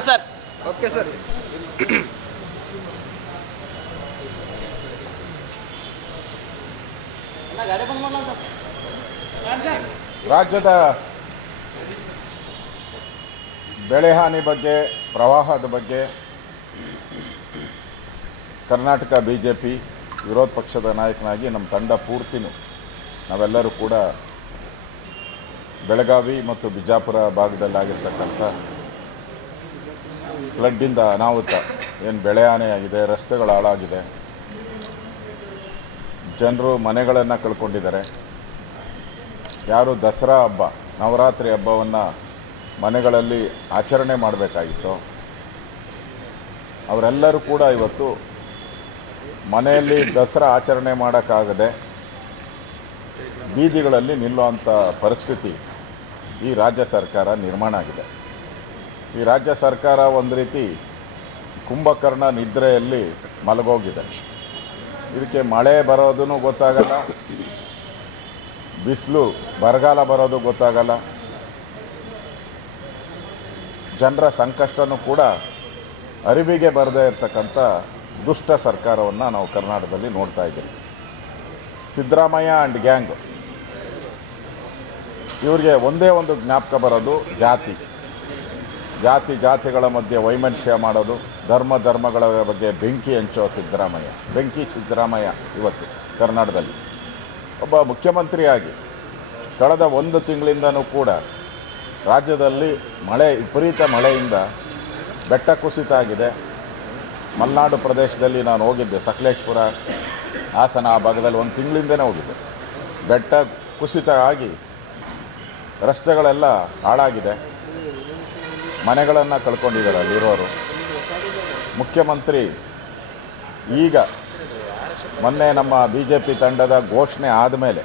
Sir. Okay sir. ರಾಜ್ಯದ ಬೆಳೆ ಹಾನಿ ಬಗ್ಗೆ ಪ್ರವಾಹದ ಬಗ್ಗೆ ಕರ್ನಾಟಕ ಬಿ ಜೆ ಪಿ ವಿರೋಧ ಪಕ್ಷದ ನಾಯಕನಾಗಿ ನಮ್ಮ ತಂಡ ಪೂರ್ತಿನೂ ನಾವೆಲ್ಲರೂ ಕೂಡ ಬೆಳಗಾವಿ ಮತ್ತು ಬಿಜಾಪುರ ಭಾಗದಲ್ಲಾಗಿರ್ತಕ್ಕಂಥ ಫ್ಲಡ್ಡಿಂದ ಅನಾಹುತ. ಏನು ಬೆಳೆ ಹಾನಿಯಾಗಿದೆ ರಸ್ತೆಗಳು ಹಾಳಾಗಿದೆ. ಜನರು ಮನೆಗಳನ್ನು ಕಳ್ಕೊಂಡಿದ್ದಾರೆ. ಯಾರು ದಸರಾ ಹಬ್ಬ, ನವರಾತ್ರಿ ಹಬ್ಬವನ್ನು ಮನೆಗಳಲ್ಲಿ ಆಚರಣೆ ಮಾಡಬೇಕಾಗಿತ್ತು. ಅವರೆಲ್ಲರೂ ಕೂಡ ಇವತ್ತು ಮನೆಯಲ್ಲಿ ದಸರಾ ಆಚರಣೆ ಮಾಡೋಕ್ಕಾಗದೆ ಬೀದಿಗಳಲ್ಲಿ ನಿಲ್ಲುವಂಥ ಪರಿಸ್ಥಿತಿ ಈ ರಾಜ್ಯ ಸರ್ಕಾರ ನಿರ್ಮಾಣ ಆಗಿದೆ. ಈ ರಾಜ್ಯ ಸರ್ಕಾರ ಒಂದು ರೀತಿ ಕುಂಭಕರ್ಣ ನಿದ್ರೆಯಲ್ಲಿ ಮಲಗೋಗಿದೆ. ಇದಕ್ಕೆ ಮಳೆ ಬರೋದೂ ಗೊತ್ತಾಗಲ್ಲ. ಬಿಸಿಲು ಬರಗಾಲ ಬರೋದು ಗೊತ್ತಾಗಲ್ಲ. ಜನರ ಸಂಕಷ್ಟನೂ ಕೂಡ ಅರಿವಿಗೆ ಬರದೇ ಇರತಕ್ಕಂಥ ದುಷ್ಟ ಸರ್ಕಾರವನ್ನು ನಾವು ಕರ್ನಾಟಕದಲ್ಲಿ ನೋಡ್ತಾ ಇದ್ದೀವಿ. Siddaramaiah and gang. ಇವರಿಗೆ ಒಂದೇ ಒಂದು ಜ್ಞಾಪಕ ಬರೋದು ಜಾತಿ. ಜಾತಿ ಜಾತಿಗಳ ಮಧ್ಯೆ ವೈಮನಸ್ಯ ಮಾಡೋದು, ಧರ್ಮ ಧರ್ಮಗಳ ಬಗ್ಗೆ ಬೆಂಕಿ ಹಂಚೋ ಸಿದ್ದರಾಮಯ್ಯ. ಬೆಂಕಿ ಸಿದ್ದರಾಮಯ್ಯ ಇವತ್ತು ಕರ್ನಾಟಕದಲ್ಲಿ. ಒಬ್ಬ ಮುಖ್ಯಮಂತ್ರಿಯಾಗಿ ಕಳೆದ ಒಂದು ತಿಂಗಳಿಂದನೂ ಕೂಡ ರಾಜ್ಯದಲ್ಲಿ ಮಳೆ, ವಿಪರೀತ ಮಳೆಯಿಂದ ಬೆಟ್ಟ ಕುಸಿತ ಆಗಿದೆ. ಮಲೆನಾಡು ಪ್ರದೇಶದಲ್ಲಿ ನಾನು ಹೋಗಿದ್ದೆ, ಸಕಲೇಶ್ಪುರ ಹಾಸನ ಆ ಭಾಗದಲ್ಲಿ ಒಂದು ತಿಂಗಳಿಂದನೇ ಹೋಗಿದ್ದೆ. ಬೆಟ್ಟ ಕುಸಿತ ಆಗಿ ರಸ್ತೆಗಳೆಲ್ಲ ಹಾಳಾಗಿದೆ. ಮನೆಗಳನ್ನು ಕಳ್ಕೊಂಡಿದ್ದಾರೆ ಅಲ್ಲಿರೋರು. ಮುಖ್ಯಮಂತ್ರಿ, ಈಗ ಮೊನ್ನೆ ನಮ್ಮ ಬಿ ಜೆ ಪಿ ತಂಡದ ಘೋಷಣೆ ಆದಮೇಲೆ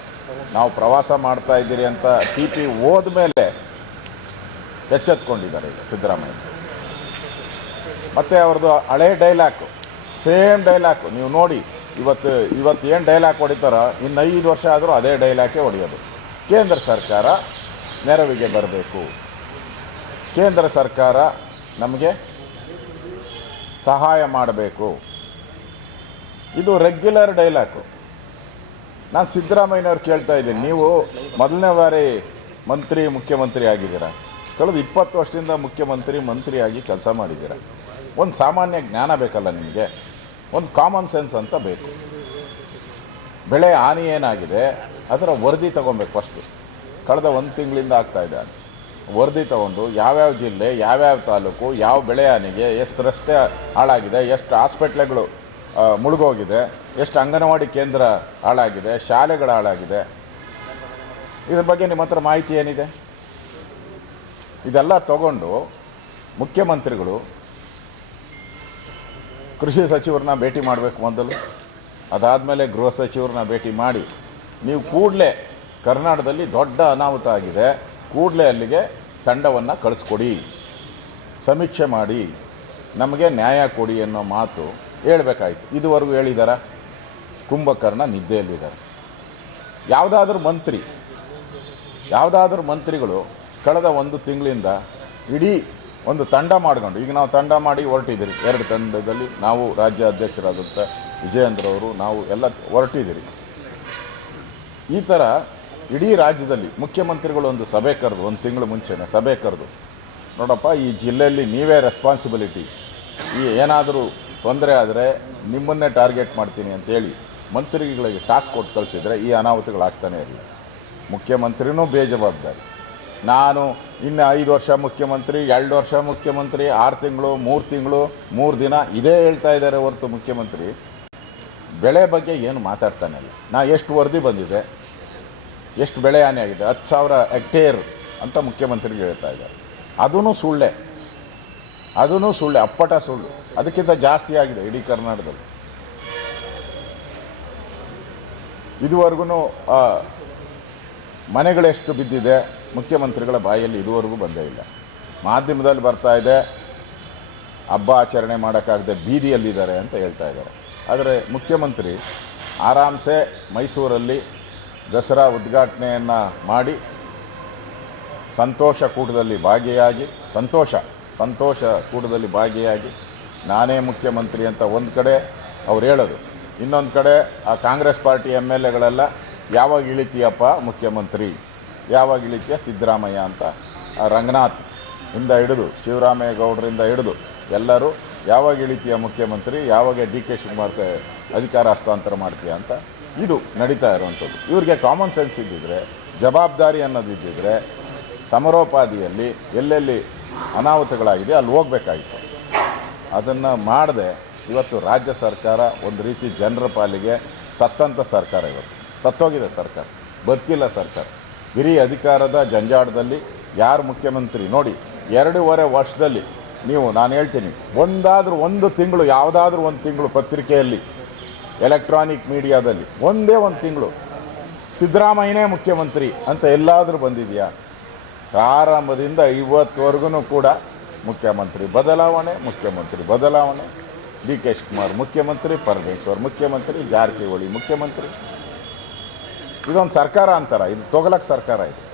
ನಾವು ಪ್ರವಾಸ ಮಾಡ್ತಾ ಇದ್ದೀರಿ ಅಂತ ಟಿ ಪಿ ಹೋದ ಮೇಲೆ ಎಚ್ಚೆತ್ಕೊಂಡಿದ್ದಾರೆ ಈಗ ಸಿದ್ದರಾಮಯ್ಯ. ಮತ್ತು ಅವ್ರದ್ದು ಹಳೇ ಡೈಲಾಕು, ಸೇಮ್ ಡೈಲಾಕು. ನೀವು ನೋಡಿ, ಇವತ್ತು ಇವತ್ತು ಏನು ಡೈಲಾಗ್ ಹೊಡಿತಾರೋ, ಇನ್ನು ಐದು ವರ್ಷ ಆದರೂ ಅದೇ ಡೈಲಾಕೇ ಹೊಡೆಯೋದು. ಕೇಂದ್ರ ಸರ್ಕಾರ ನೆರವಿಗೆ ಬರಬೇಕು. ಕೇಂದ್ರ ಸರ್ಕಾರ ನಮಗೆ ಸಹಾಯ ಮಾಡಬೇಕು. ಇದು ರೆಗ್ಯುಲರ್ ಡೈಲಾಗು ನಾನು ಸಿದ್ದರಾಮಯ್ಯನವ್ರು ಕೇಳ್ತಾ ಇದ್ದೀನಿ, ನೀವು ಮೊದಲನೇ ಬಾರಿ ಮಂತ್ರಿ, ಮುಖ್ಯಮಂತ್ರಿ ಆಗಿದ್ದೀರ? ಕಳೆದ ಇಪ್ಪತ್ತು ವರ್ಷದಿಂದ ಮುಖ್ಯಮಂತ್ರಿ ಮಂತ್ರಿಯಾಗಿ ಕೆಲಸ ಮಾಡಿದ್ದೀರ? ಒಂದು ಸಾಮಾನ್ಯ ಜ್ಞಾನ ಬೇಕಲ್ಲ ನಿಮಗೆ? ಒಂದು ಕಾಮನ್ ಸೆನ್ಸ್ ಅಂತ ಬೇಕು. ಬೆಳೆ ಹಾನಿ ಏನಾಗಿದೆ, ಅದರ ವರದಿ ತಗೊಬೇಕು ಫಸ್ಟು ಕಳೆದ ಒಂದು ತಿಂಗಳಿಂದ ಆಗ್ತಾಯಿದೆ ವರದಿ ತಗೊಂಡು ಯಾವ್ಯಾವ ಜಿಲ್ಲೆ, ಯಾವ್ಯಾವ ತಾಲೂಕು, ಯಾವ ಬೆಳೆ ಹಾನಿಗೆ ಎಷ್ಟು ರಸ್ತೆ ಹಾಳಾಗಿದೆ, ಎಷ್ಟು ಹಾಸ್ಪಿಟ್ಲ್ಗಳು ಮುಳುಗೋಗಿದೆ, ಎಷ್ಟು ಅಂಗನವಾಡಿ ಕೇಂದ್ರ ಹಾಳಾಗಿದೆ, ಶಾಲೆಗಳು ಹಾಳಾಗಿದೆ. ಇದ್ರ ಬಗ್ಗೆ ನಿಮ್ಮ ಹತ್ರ ಮಾಹಿತಿ ಏನಿದೆ? ಇದೆಲ್ಲ ತಗೊಂಡು ಮುಖ್ಯಮಂತ್ರಿಗಳು ಕೃಷಿ ಸಚಿವರನ್ನ ಭೇಟಿ ಮಾಡಬೇಕು ಮೊದಲು. ಅದಾದಮೇಲೆ ಗೃಹ ಸಚಿವರನ್ನ ಭೇಟಿ ಮಾಡಿ. ನೀವು ಕೂಡಲೇ ಕರ್ನಾಟಕದಲ್ಲಿ ದೊಡ್ಡ ಅನಾಹುತ ಆಗಿದೆ. ಕೂಡಲೇ ಅಲ್ಲಿಗೆ ತಂಡವನ್ನು ಕಳಿಸ್ಕೊಡಿ. ಸಮೀಕ್ಷೆ ಮಾಡಿ, ನಮಗೆ ನ್ಯಾಯ ಕೊಡಿ ಅನ್ನೋ ಮಾತು ಹೇಳಬೇಕಾಯಿತು. ಇದುವರೆಗೂ ಹೇಳಿದಾರ? ಕುಂಭಕರ್ಣ ನಿದ್ದೆಯಲ್ಲಿದ್ದಾರೆ. ಯಾವುದಾದ್ರೂ ಮಂತ್ರಿ, ಯಾವುದಾದ್ರೂ ಮಂತ್ರಿಗಳು ಕಳೆದ ಒಂದು ತಿಂಗಳಿಂದ ಇಡೀ ಒಂದು ತಂಡ ಮಾಡ್ಕೊಂಡು, ಈಗ ನಾವು ತಂಡ ಮಾಡಿ ಹೊರಟಿದ್ದೀರಿ. ಎರಡು ತಂಡದಲ್ಲಿ ನಾವು ರಾಜ್ಯ ಅಧ್ಯಕ್ಷರಾದಂಥ ವಿಜಯೇಂದ್ರ ಅವರು ನಾವು ಎಲ್ಲ ಹೊರಟಿದ್ದೀರಿ. ಈ ಥರ ಇಡೀ ರಾಜ್ಯದಲ್ಲಿ ಮುಖ್ಯಮಂತ್ರಿಗಳು ಒಂದು ಸಭೆ ಕರೆದು, ಒಂದು ತಿಂಗಳು ಮುಂಚೆನೆ ಸಭೆ ಕರೆದು, ನೋಡಪ್ಪ, ಈ ಜಿಲ್ಲೆಯಲ್ಲಿ ನೀವೇ ರೆಸ್ಪಾನ್ಸಿಬಿಲಿಟಿ ಈ ಏನಾದರೂ ತೊಂದರೆ ಆದರೆ ನಿಮ್ಮನ್ನೇ ಟಾರ್ಗೆಟ್ ಮಾಡ್ತೀನಿ ಅಂತೇಳಿ ಮಂತ್ರಿಗಳಿಗೆ ಟಾಸ್ಕ್ ಕೊಟ್ಟು ಕಳಿಸಿದರೆ ಈ ಅನಾಹುತಗಳಾಗ್ತಾನೆ ಇರಲಿಲ್ಲ ಮುಖ್ಯಮಂತ್ರಿನೂ ಬೇಜವಾಬ್ದಾರಿ. ನಾನು ಇನ್ನು ಐದು ವರ್ಷ ಮುಖ್ಯಮಂತ್ರಿ, ಎರಡು ವರ್ಷ ಮುಖ್ಯಮಂತ್ರಿ, ಆರು ತಿಂಗಳು, ಮೂರು ತಿಂಗಳು, ಮೂರು ದಿನ ಇದೇ ಹೇಳ್ತಾ ಇದ್ದಾರೆ ಹೊರತು ಮುಖ್ಯಮಂತ್ರಿ. ಬೆಳೆ ಬಗ್ಗೆ ಏನು ಮಾತಾಡ್ತಾನೆ ಇಲ್ಲ. ನಾ ಎಷ್ಟು ವರದಿ ಬಂದಿದೆ ಎಷ್ಟು ಬೆಳೆ ಹಾನಿಯಾಗಿದೆ ಹತ್ತು ಸಾವಿರ ಹೆಕ್ಟೇರ್ ಅಂತ ಮುಖ್ಯಮಂತ್ರಿಗೆ ಹೇಳ್ತಾ ಇದ್ದಾರೆ. ಅದೂ ಸುಳ್ಳೆ. ಅದೂ ಸುಳ್ಳೆ. ಅಪ್ಪಟ ಸುಳ್ಳು. ಅದಕ್ಕಿಂತ ಜಾಸ್ತಿ ಆಗಿದೆ ಇಡೀ ಕರ್ನಾಟಕದಲ್ಲಿ. ಇದುವರೆಗೂ ಮನೆಗಳೆಷ್ಟು ಬಿದ್ದಿದೆ ಮುಖ್ಯಮಂತ್ರಿಗಳ ಬಾಯಲ್ಲಿ ಇದುವರೆಗೂ ಬಂದೇ ಇಲ್ಲ. ಮಾಧ್ಯಮದಲ್ಲಿ ಬರ್ತಾ ಇದೆ, ಹಬ್ಬ ಆಚರಣೆ ಮಾಡೋಕ್ಕಾಗದೆ ಬೀದಿಯಲ್ಲಿದ್ದಾರೆ ಅಂತ ಹೇಳ್ತಾ ಇದ್ದಾರೆ. ಆದರೆ ಮುಖ್ಯಮಂತ್ರಿ ಆರಾಮ್ಸೆ ಮೈಸೂರಲ್ಲಿ ದಸರಾ ಉದ್ಘಾಟನೆಯನ್ನು ಮಾಡಿ ಸಂತೋಷ ಕೂಟದಲ್ಲಿ ಭಾಗಿಯಾಗಿ, ಸಂತೋಷ ಸಂತೋಷ ಕೂಟದಲ್ಲಿ ಭಾಗಿಯಾಗಿ ನಾನೇ ಮುಖ್ಯಮಂತ್ರಿ ಅಂತ ಒಂದು ಕಡೆ ಅವ್ರು ಹೇಳೋದು. ಇನ್ನೊಂದು ಕಡೆ ಆ ಕಾಂಗ್ರೆಸ್ ಪಾರ್ಟಿ ಎಂ ಎಲ್ ಎಗಳೆಲ್ಲ, ಯಾವಾಗ ಇಳಿತೀಯಪ್ಪ ಮುಖ್ಯಮಂತ್ರಿ? ಯಾವಾಗ ಇಳಿತೀಯ ಸಿದ್ದರಾಮಯ್ಯ ಅಂತ ರಂಗನಾಥ್ ಇಂದ ಹಿಡಿದು, ಶಿವರಾಮೇಗೌಡರಿಂದ ಹಿಡಿದು ಎಲ್ಲರೂ ಯಾವಾಗ ಇಳಿತೀಯ ಮುಖ್ಯಮಂತ್ರಿ, ಯಾವಾಗ ಡಿ ಕೆ ಶಿವಕುಮಾರ್ ಅಧಿಕಾರ ಹಸ್ತಾಂತರ ಮಾಡ್ತೀಯ ಅಂತ ಇದು ನಡೀತಾ ಇರುವಂಥದ್ದು. ಇವರಿಗೆ ಕಾಮನ್ ಸೆನ್ಸ್ ಇದ್ದಿದ್ರೆ, ಜವಾಬ್ದಾರಿ ಅನ್ನೋದು ಇದ್ದಿದ್ರೆ, ಸಮರೋಪಾದಿಯಲ್ಲಿ ಎಲ್ಲೆಲ್ಲಿ ಅನಾಹುತಗಳಾಗಿದೆ ಅಲ್ಲಿ ಹೋಗ್ಬೇಕಾಗಿತ್ತು ಅದನ್ನು ಮಾಡದೆ ಇವತ್ತು ರಾಜ್ಯ ಸರ್ಕಾರ ಒಂದು ರೀತಿ ಜನರ ಪಾಲಿಗೆ ಸತ್ತಂಥ ಸರ್ಕಾರ ಇವತ್ತು. ಸತ್ತೋಗಿದೆ ಸರ್ಕಾರ. ಬದುಕಿಲ್ಲ ಸರ್ಕಾರ. ಹಿರಿಯ ಅಧಿಕಾರದ ಜಂಜಾಟದಲ್ಲಿ ಯಾರು ಮುಖ್ಯಮಂತ್ರಿ ನೋಡಿ, ಎರಡೂವರೆ ವರ್ಷದಲ್ಲಿ ನೀವು, ನಾನು ಹೇಳ್ತೀನಿ, ಒಂದಾದರೂ ಒಂದು ತಿಂಗಳು, ಯಾವುದಾದ್ರೂ ಒಂದು ತಿಂಗಳು ಪತ್ರಿಕೆಯಲ್ಲಿ ಎಲೆಕ್ಟ್ರಾನಿಕ್ ಮೀಡಿಯಾದಲ್ಲಿ ಒಂದೇ ಒಂದು ತಿಂಗಳು. ಸಿದ್ದರಾಮಯ್ಯನೇ ಮುಖ್ಯಮಂತ್ರಿ ಅಂತ ಎಲ್ಲಾದರೂ ಬಂದಿದೆಯಾ? ಪ್ರಾರಂಭದಿಂದ ಇವತ್ತುವರೆಗೂ ಕೂಡ ಮುಖ್ಯಮಂತ್ರಿ ಬದಲಾವಣೆ ಮುಖ್ಯಮಂತ್ರಿ ಬದಲಾವಣೆ. ಡಿ ಕೆ ಶಿವಕುಮಾರ್ ಮುಖ್ಯಮಂತ್ರಿ, ಪರಮೇಶ್ವರ್ ಮುಖ್ಯಮಂತ್ರಿ, ಜಾರಕಿಹೊಳಿ ಮುಖ್ಯಮಂತ್ರಿ. ಇದೊಂದು ಸರ್ಕಾರ ಅಂತಾರ, ಇದು ತೊಗಲಕ್ಕೆ ಸರ್ಕಾರ ಇದು.